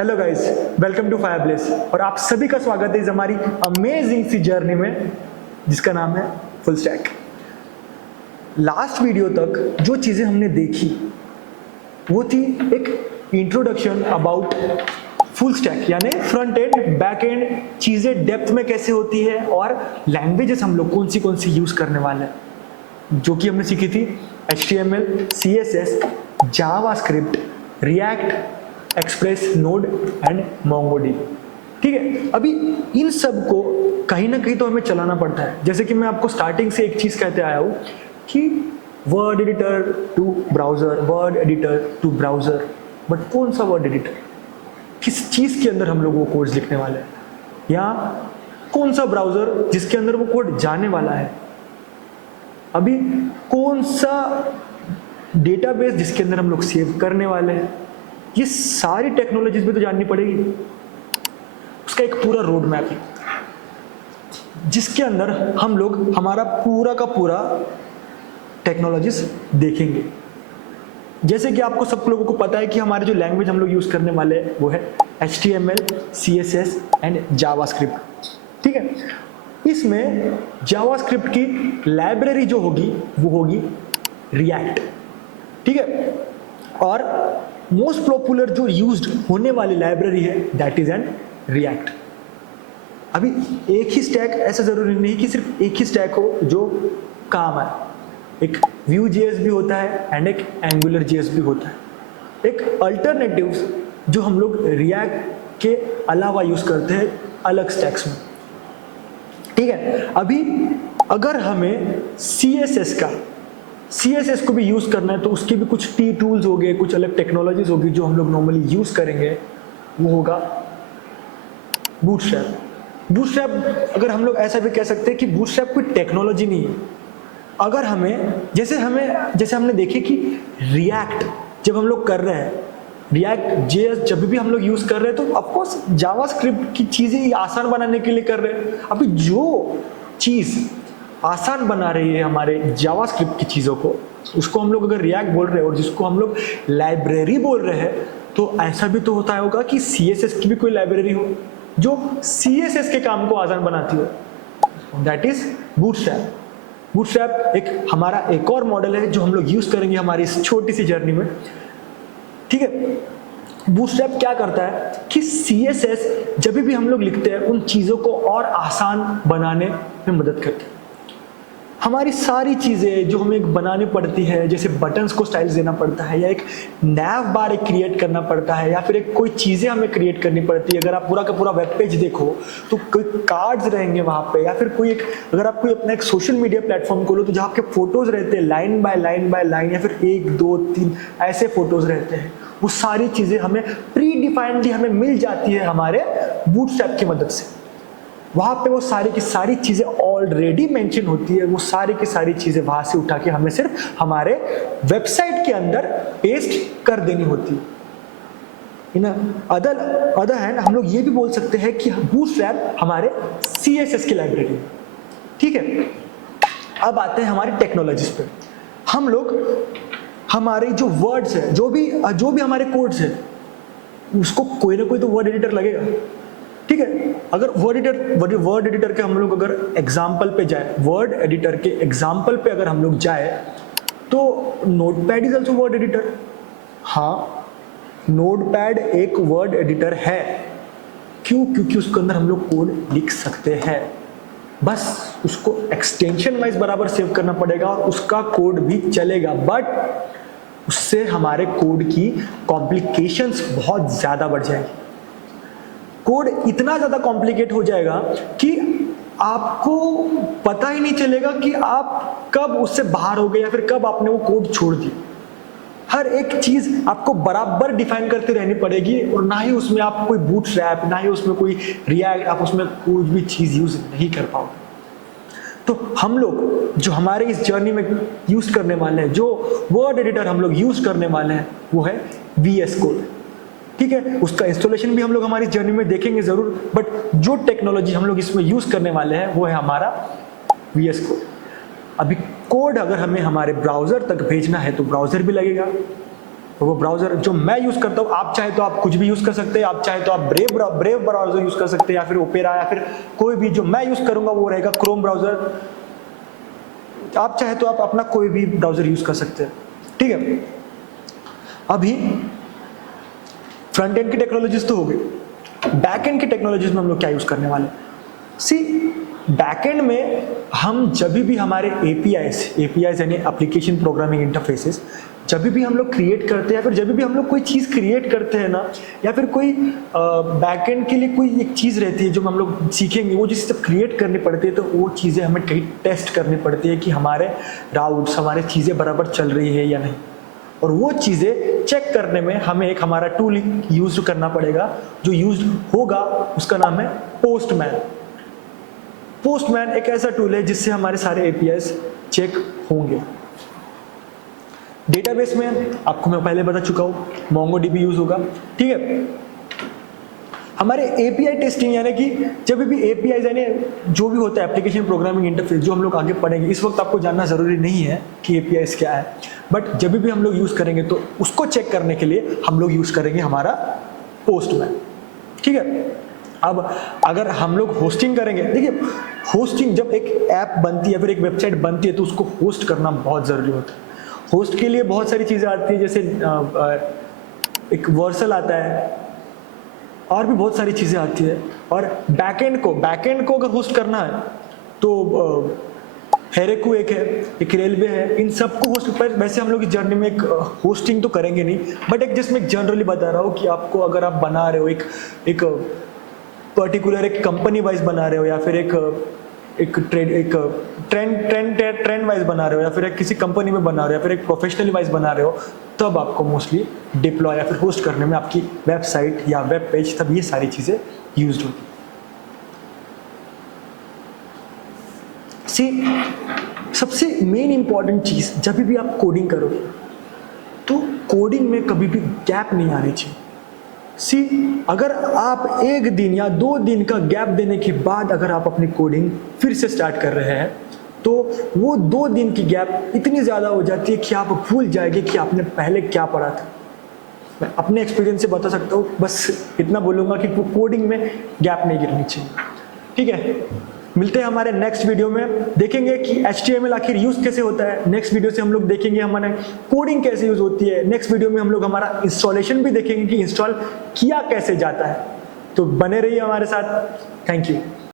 Hello guys, welcome to fireplace और आप सभी का स्वागत है इस हमारी अमेजिंग सी जर्नी में जिसका नाम है फुल स्टैक। लास्ट वीडियो तक जो चीज़ें हमने देखी वो थी एक इंट्रोडक्शन अबाउट फुल स्टैक, यानी फ्रंट एंड बैक एंड चीज़ें डेप्थ में कैसे होती है और लैंग्वेजेस हम लोग कौन सी यूज़ करने वाले हैं, जो कि हमने सीखी थी HTML, CSS, JavaScript, react, express, node and MongoDB. ठीक है, अभी इन सब को कहीं ना कहीं तो हमें चलाना पड़ता है। जैसे कि मैं आपको स्टार्टिंग से एक चीज कहते आया हूं कि word editor to browser, word editor to browser, but कौन सा वर्ड एडिटर, किस चीज के अंदर हम लोग वो कोड्स लिखने वाले हैं, या कौन सा ब्राउजर जिसके अंदर वो कोड जाने वाला है, अभी कौन सा डेटाबेस जिसके अंदर हम लोग सेव करने वाले हैं। ये सारी टेक्नोलॉजीज भी तो जाननी पड़ेगी। उसका एक पूरा रोड मैप है जिसके अंदर हम लोग हमारा पूरा का पूरा टेक्नोलॉजीज देखेंगे। जैसे कि आपको सब लोगों को पता है कि हमारे जो लैंग्वेज हम लोग यूज करने वाले हैं वो है HTML, CSS एंड जावास्क्रिप्ट। ठीक है, इसमें जावास्क्रिप्ट की लाइब्रेरी जो होगी वो होगी रिएक्ट। ठीक है, और मोस्ट पॉपुलर जो यूज्ड होने वाली लाइब्रेरी है दैट इज एन रिएक्ट। अभी एक ही स्टैक, ऐसा जरूरी नहीं कि सिर्फ एक ही स्टैक हो जो काम है। एक Vue.js भी होता है एंड एक AngularJS भी होता है। एक अल्टरनेटिव्स जो हम लोग रिएक्ट के अलावा यूज करते हैं अलग स्टैक्स में। ठीक है, अभी अगर हमें CSS को भी यूज करना है तो उसके भी कुछ टूल्स हो गए, कुछ अलग टेक्नोलॉजीज होगी जो हम लोग नॉर्मली यूज करेंगे। वो होगा बूटस्ट्रैप। अगर हम लोग ऐसा भी कह सकते हैं कि बूटस्ट्रैप कोई टेक्नोलॉजी नहीं है। अगर जैसे हमने देखे कि रिएक्ट जब हम लोग कर रहे हैं, React.js जब भी हम लोग यूज कर रहे हैं तो ऑफकोर्स जावास्क्रिप्ट की चीजें आसान बनाने के लिए कर रहे हैं। अभी जो चीज आसान बना रही है हमारे जावास्क्रिप्ट की चीज़ों को, उसको हम लोग अगर रिएक्ट बोल रहे हैं और जिसको हम लोग लाइब्रेरी बोल रहे हैं, तो ऐसा भी तो होता होगा कि CSS की भी कोई लाइब्रेरी हो जो CSS के काम को आसान बनाती हो, दैट इज बूटस्ट्रैप। बूटस्ट्रैप एक हमारा एक और मॉडल है जो हम लोग यूज करेंगे हमारी इस छोटी सी जर्नी में। ठीक है, बूटस्ट्रैप क्या करता है कि CSS जब भी हम लोग लिखते हैं उन चीज़ों को और आसान बनाने में मदद करते हैं। हमारी सारी चीज़ें जो हमें बनानी पड़ती है, जैसे बटन्स को स्टाइल्स देना पड़ता है, या एक नैव बार एक क्रिएट करना पड़ता है, या फिर एक कोई चीज़ें हमें क्रिएट करनी पड़ती है। अगर आप पूरा का पूरा वेब पेज देखो तो कोई कार्ड्स रहेंगे वहाँ पे, या फिर अगर आप कोई अपना एक सोशल मीडिया प्लेटफॉर्म खोलो तो जहाँ आपके फोटोज़ रहते हैं लाइन बाय लाइन, या फिर 1 2 3 ऐसे फोटोज़ रहते हैं, वो सारी चीज़ें हमें प्री डिफाइंडली हमें मिल जाती है हमारे बूटस्ट्रैप की मदद से। वहाँ पे वो सारी की सारी चीज़ें ऑलरेडी मेंशन होती है। वो सारी की सारी चीज़ें वहाँ से उठा के हमें सिर्फ हमारे वेबसाइट के अंदर पेस्ट कर देनी होती है। इन अदर हैंड हम लोग ये भी बोल सकते हैं कि बूटस्ट्रैप हमारे CSS की लाइब्रेरी है। ठीक है, अब आते हैं हमारी टेक्नोलॉजीज पे। हम लोग हमारे जो वर्ड्स है, जो भी हमारे कोड्स है, उसको कोई ना कोई तो वर्ड एडिटर लगेगा। ठीक है, अगर वर्ड एडिटर के हम लोग अगर एग्जाम्पल पे जाए, वर्ड एडिटर के एग्जाम्पल पे अगर हम लोग जाए तो notepad is also word editor. हाँ, नोटपैड एक वर्ड एडिटर है। क्यों? क्योंकि उसके अंदर हम लोग कोड लिख सकते हैं, बस उसको एक्सटेंशन वाइज बराबर सेव करना पड़ेगा और उसका कोड भी चलेगा, बट उससे हमारे कोड की कॉम्प्लिकेशंस बहुत ज़्यादा बढ़ जाएगी। कोड इतना ज़्यादा कॉम्प्लिकेट हो जाएगा कि आपको पता ही नहीं चलेगा कि आप कब उससे बाहर हो गए या फिर कब आपने वो कोड छोड़ दिया। हर एक चीज़ आपको बराबर डिफाइन करते रहनी पड़ेगी, और ना ही उसमें आप कोई बूटस्ट्रैप, ना ही उसमें कोई रिएक्ट, आप उसमें कोई भी चीज़ यूज़ नहीं कर पाओगे। तो हम लोग जो हमारे इस जर्नी में यूज़ करने वाले हैं, जो वर्ड एडिटर हम लोग यूज़ करने वाले हैं, वो है VS कोड। ठीक है, उसका इंस्टॉलेशन भी हम लोग हमारी जर्नी में देखेंगे जरूर, बट जो टेक्नोलॉजी हम लोग इसमें यूज करने वाले हैं वो है हमारा VS कोड। अभी कोड अगर हमें हमारे ब्राउजर तक भेजना है तो ब्राउजर भी लगेगा, और वो ब्राउजर जो मैं यूज करता हूँ, आप चाहे तो आप कुछ भी यूज कर सकते हैं, आप चाहे तो आप ब्रेव ब्राउजर यूज कर सकते हैं, या फिर ओपेरा, या फिर कोई भी। जो मैं यूज करूंगा वो रहेगा क्रोम ब्राउजर। आप चाहे तो आप अपना कोई भी ब्राउजर यूज कर सकते हैं, ठीक है। अभी फ्रंट एंड की टेक्नोलॉजीज तो हो गई, बैक एंड की टेक्नोलॉजीज में हम लोग क्या यूज करने वाले। सी बैकएंड में हम जब भी हमारे एपीआईज यानी एप्लीकेशन प्रोग्रामिंग इंटरफेसेस जब भी हम लोग क्रिएट करते हैं, या फिर जब भी हम लोग कोई चीज़ क्रिएट करते हैं ना, या फिर कोई बैकएंड के लिए कोई एक चीज़ रहती है जो हम लोग सीखेंगे, वो चीज़ जब क्रिएट करनी पड़ती है तो वो चीज़ें हमें कहीं टेस्ट करनी पड़ती है कि हमारे राउट्स, हमारे चीज़ें बराबर चल रही है या नहीं। और वो चीज़ें चेक करने में हमें एक हमारा टूल यूज करना पड़ेगा, जो यूज होगा उसका नाम है पोस्टमैन। पोस्टमैन एक ऐसा टूल है जिससे हमारे सारे एपीआईज चेक होंगे। डेटाबेस में आपको मैं पहले बता चुका हूँ, मोंगोडीबी यूज होगा, ठीक है। हमारे एपीआई टेस्टिंग यानी कि जब भी एपीआई यानी जो भी होता है एप्लीकेशन प्रोग्रामिंग इंटरफेस, जो हम लोग आगे पढ़ेंगे, इस वक्त आपको जानना जरूरी नहीं है कि एपीआईज क्या है, बट जब भी हम लोग यूज करेंगे तो उसको चेक करने के लिए हम लोग यूज करेंगे हमारा पोस्टमैन, ठीक है। अब अगर हम लोग होस्टिंग करेंगे, देखिए होस्टिंग जब एक ऐप बनती है, फिर एक वेबसाइट बनती है, तो उसको होस्ट करना बहुत ज़रूरी होता है। होस्ट के लिए बहुत सारी चीज़ें आती है, जैसे एक वर्सल आता है, और भी बहुत सारी चीज़ें आती है। और बैकएंड को अगर होस्ट करना है तो हेरेको एक है, एक रेलवे है, इन सबको होस्ट पर। वैसे हम लोग इस जर्नी में एक होस्टिंग तो करेंगे नहीं, बट एक जिसमें जनरली बता रहा हूँ कि आपको अगर आप बना रहे हो एक पर्टिकुलर एक कंपनी वाइज बना रहे हो, या फिर एक ट्रेंड वाइज बना रहे हो, या फिर एक किसी कंपनी में बना रहे हो, या फिर एक प्रोफेशनल वाइज बना रहे हो, तब आपको मोस्टली डिप्लॉय या फिर होस्ट करने में आपकी वेबसाइट या वेब पेज, तब ये सारी चीज़ें यूज होती। सबसे मेन इंपॉर्टेंट चीज़, जब भी आप कोडिंग करोगे तो कोडिंग में कभी भी गैप नहीं आनी चाहिए। अगर आप 1 दिन या 2 दिन का गैप देने के बाद अगर आप अपनी कोडिंग फिर से स्टार्ट कर रहे हैं, तो वो 2 दिन की गैप इतनी ज़्यादा हो जाती है कि आप भूल जाएंगे कि आपने पहले क्या पढ़ा था। मैं अपने एक्सपीरियंस से बता सकता हूँ, बस इतना बोलूँगा कि कोडिंग में गैप नहीं गिरनी चाहिए, ठीक है। मिलते हैं हमारे नेक्स्ट वीडियो में, देखेंगे कि HTML आखिर यूज़ कैसे होता है। नेक्स्ट वीडियो से हम लोग देखेंगे हमारे कोडिंग कैसे यूज़ होती है। नेक्स्ट वीडियो में हम लोग हमारा इंस्टॉलेशन भी देखेंगे कि इंस्टॉल किया कैसे जाता है। तो बने रहिए हमारे साथ। Thank you.